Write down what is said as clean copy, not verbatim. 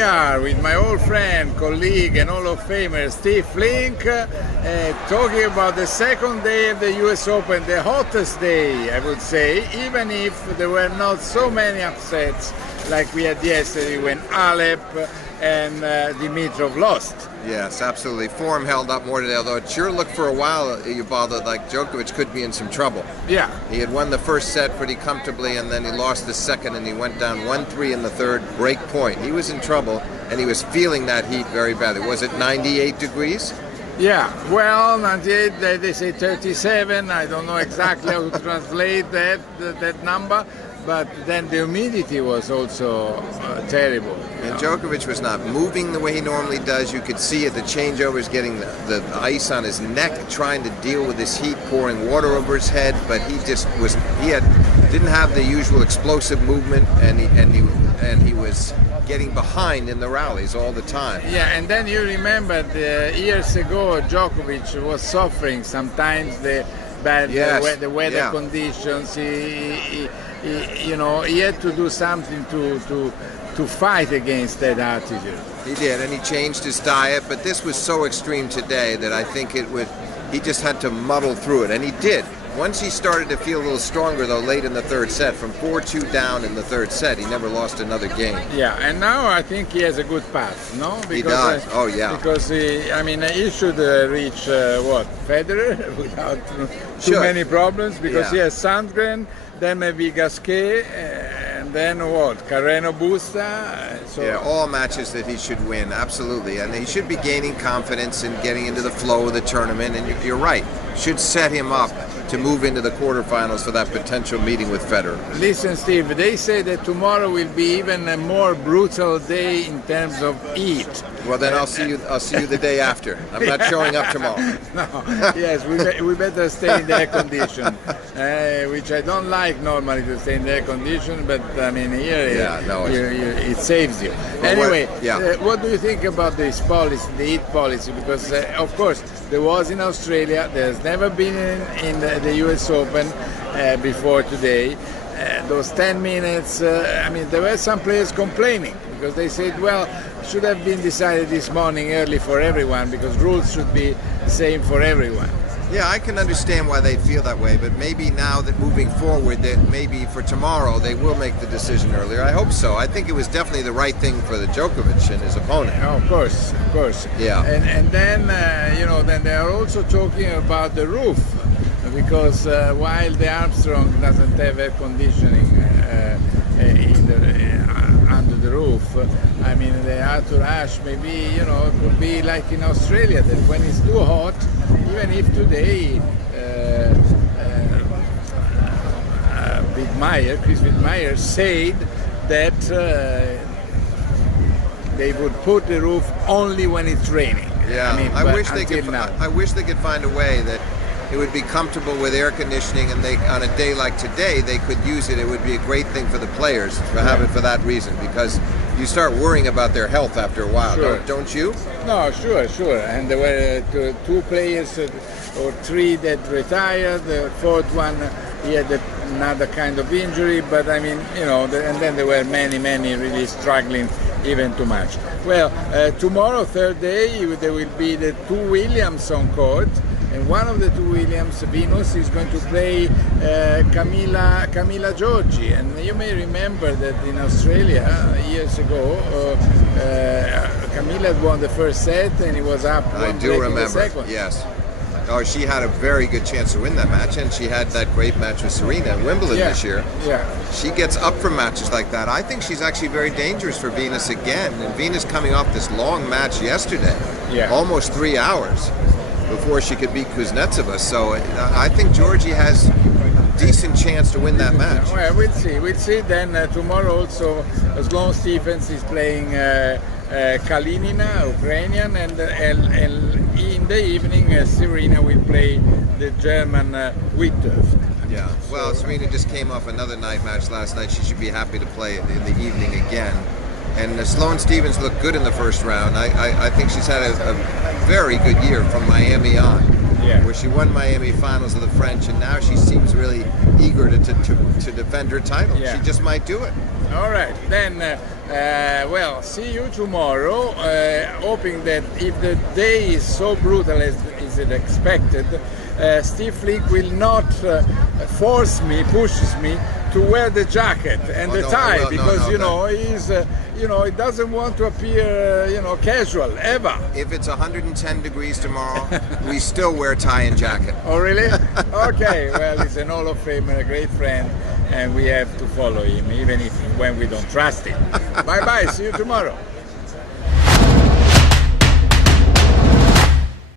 we are with my old friend, colleague, and Hall of Famer Steve Flink, talking about the second day of the US Open, the hottest day, I would say, even if there were not so many upsets like we had yesterday when Alep and Dimitrov lost. Yes, absolutely. Form held up more today, although it sure looked for a while, Ubaldo, like Djokovic could be in some trouble. Yeah. He had won the first set pretty comfortably, and then he lost the second, and he went down 1-3 in the third, break point. He was in trouble, and he was feeling that heat very badly. Was it 98 degrees? Yeah, well, 98, they say 37. I don't know exactly how to translate that number, but then the humidity was also terrible. And Djokovic was not moving the way he normally does. You could see at the changeovers getting the ice on his neck, trying to deal with this heat, pouring water over his head. But he just was didn't have the usual explosive movement, and he was getting behind in the rallies all the time. Yeah, and then you remember years ago Djokovic was suffering sometimes the bad the weather conditions. He had to do something to fight against that attitude. He did, and he changed his diet, but this was so extreme today that I think he just had to muddle through it, and he did. Once he started to feel a little stronger, though, late in the third set, from 4-2 down in the third set, he never lost another game. Yeah, and now I think he has a good path, no? Because, he does, oh yeah. Because, he should reach, Federer without too many problems, because he has Sandgren, then maybe Gasquet, and then Carreno Busta. Yeah, all matches that he should win, absolutely. And he should be gaining confidence and getting into the flow of the tournament. And you're right, should set him up to move into the quarterfinals for that potential meeting with Federer. Listen, Steve, they say that tomorrow will be even a more brutal day in terms of heat. Well, then I'll see you the day after. I'm not showing up tomorrow. No, yes, we better stay in the air condition, which I don't like normally to stay in the air condition, but I mean here it saves you. Well, anyway, what do you think about this policy, the heat policy? Because of course there was in Australia, there's never been in the US Open before today. Those 10 minutes, there were some players complaining because they said, well, it should have been decided this morning early for everyone because rules should be the same for everyone. Yeah, I can understand why they feel that way, but maybe now that moving forward, that maybe for tomorrow they will make the decision earlier. I hope so. I think it was definitely the right thing for the Djokovic and his opponent. Oh, of course. Yeah. And then, then they are also talking about the roof. Because while the Armstrong doesn't have air conditioning under the roof, the Arthur Ashe maybe, it could be like in Australia that when it's too hot, even if today Chris Wittmeyer said that they would put the roof only when it's raining. Yeah, I wish they could find a way that it would be comfortable with air conditioning, and on a day like today, they could use it. It would be a great thing for the players to have it for that reason, because you start worrying about their health after a while, don't you? No, sure. And there were two players or three that retired. The fourth one, he had another kind of injury, but and then there were many really struggling even too much. Well, tomorrow, third day, there will be the two Williams on court. And one of the two Williams, Venus, is going to play Camila Giorgi. And you may remember that in Australia years ago, Camila had won the first set and he was up one break in the second. Yes. Oh, she had a very good chance to win that match, and she had that great match with Serena in Wimbledon this year. Yeah. She gets up for matches like that. I think she's actually very dangerous for Venus again. And Venus coming off this long match yesterday, almost 3 hours before she could beat Kuznetsova. So I think Giorgi has a decent chance to win that match. Well, we'll see. Then tomorrow also, Sloane Stephens is playing Kalinina, Ukrainian, and in the evening Serena will play the German Witthöft. Yeah, well, Serena just came off another night match last night. She should be happy to play it in the evening again. And Sloane Stephens looked good in the first round. I think she's had a very good year from Miami on, where she won Miami finals of the French, and now she seems really eager to defend her title. She just might do it. All right. Then Well, see you tomorrow. Hoping that if the day is so brutal as is it expected, Steve Flink will not pushes me to wear the jacket and the tie, because he's he doesn't want to appear casual ever. If it's 110 degrees tomorrow, we still wear tie and jacket. Oh really? Okay. Well, he's an Hall of Famer, a great friend, and we have to follow him even when we don't trust him. Bye bye. See you tomorrow.